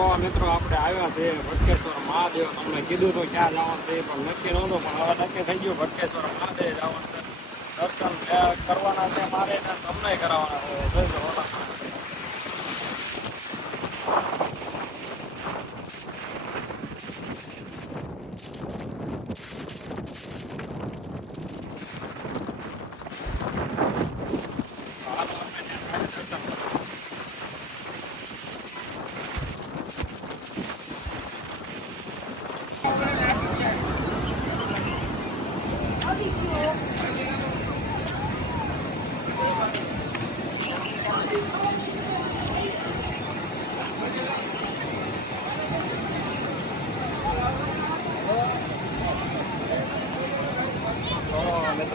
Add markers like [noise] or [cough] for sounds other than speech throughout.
તો મિત્રો આપણે આવ્યા છે ભટકેશ્વર મહાદેવ. તમને કીધું તો ક્યાં જવાનું છે પણ નક્કી નહોતું, પણ હવે નક્કી થઈ ગયું ભટકેશ્વર મહાદેવ જવાનું દર્શન કરવાના છે મારે તમને કરાવવાના છે.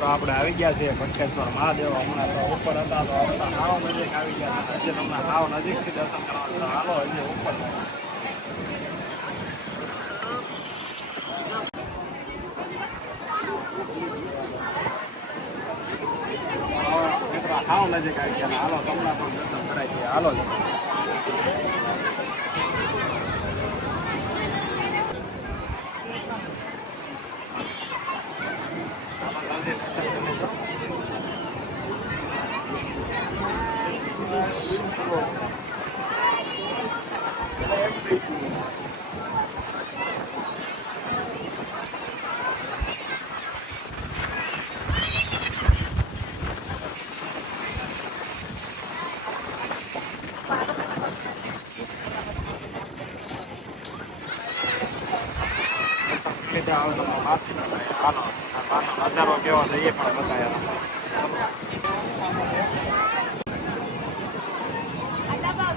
મિત્રો આપણે આવી ગયા છીએ ભટકેશ્વર મહાદેવ. હમણાં તો ઉપર હતા, તો હમણાં હાવ નજીક આવી ગયા હજી તમને હાવ નજીકથી દર્શન કરવાનું તો હાલો, હજી ઉપર. હવે નજીક આવી ગયા હાલો તમને પણ દર્શન કરાવી દઈએ હાલો જ દર્શન કરી લીધા હવે તમે માથે ના થાય હાલો આ બહારનો નજારો કેવો છે એ પણ બતાવ્યા અરે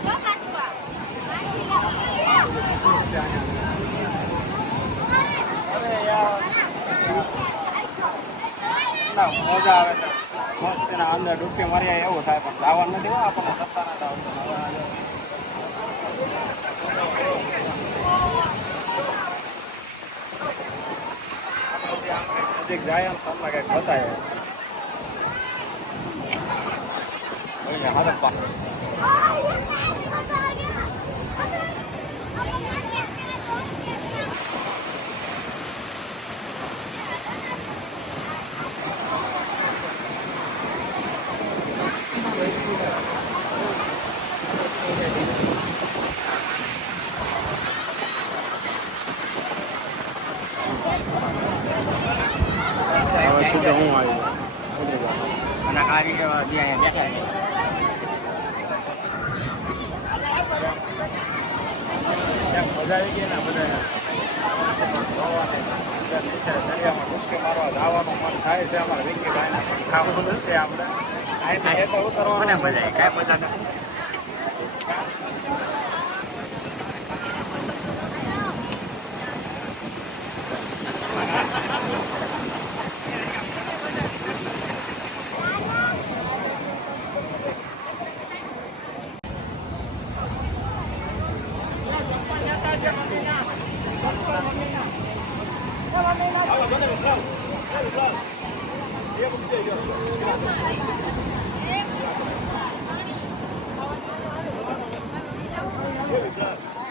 યાર ના મજા આવે છે મસ્ત એના અંદર ડૂબકી મારી એવું થાય પણ જવાનું નથી આપણને સત્તા ના જાય એમ તમને કંઈક બતાવે હા હવે સીધો હું આવી અને આ રીતે જે અહીંયા બેઠા છે મજા આવી ગઈ ને બધા દરિયામાં ડૂબકી મારવા જવાનું મન થાય છે અમારે વિક્કીભાઈને પણ ખાવું નથી આપણે અહીંથી તો ઉતરવાનું મજા આવી કાંઈ મજા નથી.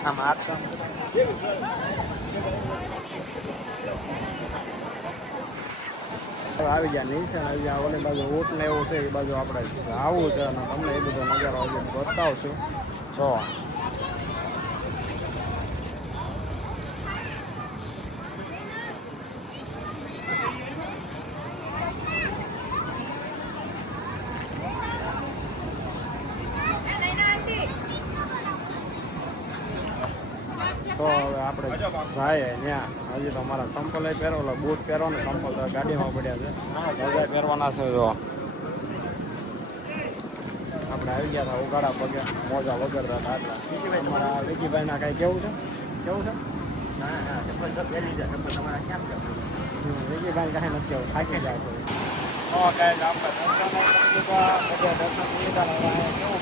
આમ તો આવી ગયા નીચે આવી ગયા ઓલી બાજુ ઊંટ ને એવું છે, એ બાજુ આપણે આવું છે અને તમને એ બધો નજારો બતાવશું. જો તો હવે આપણે જાય ત્યાં. હજી તો મારા સંપલ પહેરો ઓલા બૂટ પહેરવાનો સંપલ તો ગાડીમાં પડ્યા છે. મોજા પહેરવાના છે જો. આપણે આવી ગયા હતા ઉગાડા પગે મોજા વગર અમારા વિકીભાઈના કાંઈ કેવું છે? કેવું છે? વિકીભાઈ કાંઈ નથી કેવું થાકી જાય છે. આપણે દર્શન બધા દર્શન કેવું?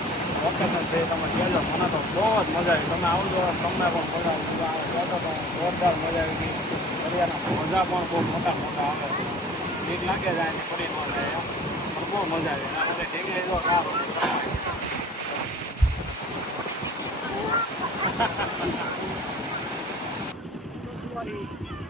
તમે મને તો બહુ જ મજા આવી. તમે આવજો તમને પણ મજા મજા આવે તો જોરદાર મજા આવી ગઈ. દરિયાના મજા પણ બહુ મોટા મોટા આવે છે. ઠીક લાગે જાય ને ફરી ન જાય એમ. પણ બહુ મજા આવી. એના માટે ઢીંગલી જો સારું Thank. [laughs]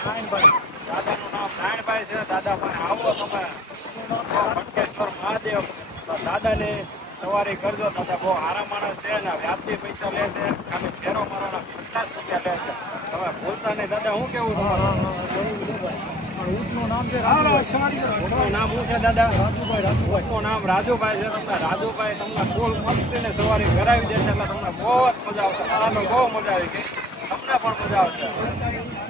દાદાનું નામ નારાયણભાઈ છે દાદા આવો તમે ભટકેશ્વર મહાદેવ દાદાની સવારી કરજો દાદા બહુ સારા માણસ છે ને વ્યાજબી પૈસા લે છે ખાલી ફેરો મારવાના પચાસ રૂપિયા લે છે તમે ભૂલતા નહીં શું કેવું તમારું નામ છે દાદા રાજુભાઈ રાજુભાઈ નામ રાજુભાઈ છે તમને રાજુભાઈ તમને ફૂલ મસ્તીને સવારી કરાવી દેશે એટલે તમને બહુ જ મજા આવશે બહુ મજા આવી ગઈ તમને પણ મજા આવશે